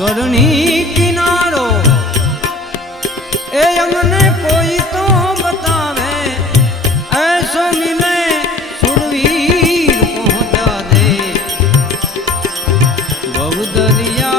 करणी किनारो ए हमने कोई तो बतावे ऐसो मिले सुरवीर पहुंचा दे बहु दरिया